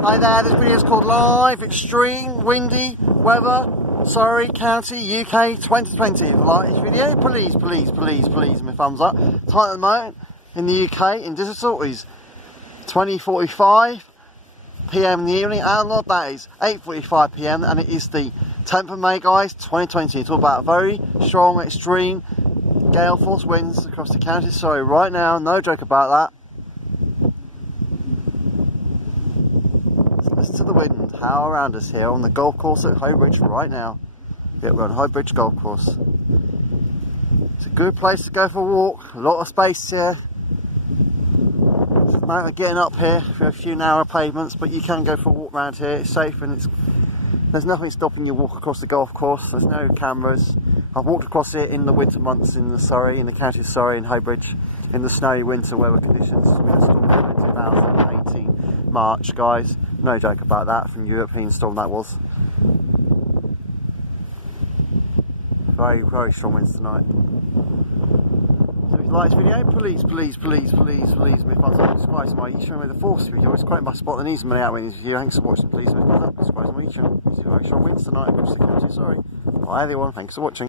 Hi there, this video is called Live Extreme Windy Weather, Surrey County, UK 2020. If you like this video, please give me a thumbs up. Time at the moment in the UK in digital is 20:45 PM in the evening, and not that is 8:45 PM, and it is the 10th of May, guys, 2020. It's all about very strong, extreme gale force winds across the county. Sorry, right now, no joke about that. Listen to the wind howl around us here on the golf course at HOEBRIDGE right now. Yeah, we're on HOEBRIDGE golf course. It's a good place to go for a walk. A lot of space here. It's a matter of getting up here for a few narrow pavements, but you can go for a walk around here. It's safe, and there's nothing stopping you walk across the golf course. There's no cameras. I've walked across it in the winter months in the Surrey, in the county of Surrey, in HOEBRIDGE, in the snowy winter weather conditions. We had a storm in 2018 March, guys. No joke about that, from European storm that was. Very, very strong winds tonight. So if you like this video, please give me a thumbs up, subscribe to my YouTube channel with the force video. It's quite my spot and easy money out with this video. Thanks for watching. Please give me a thumbs up, subscribe to my YouTube channel. It's very strong winds tonight across the county, sorry. Bye everyone, thanks for watching.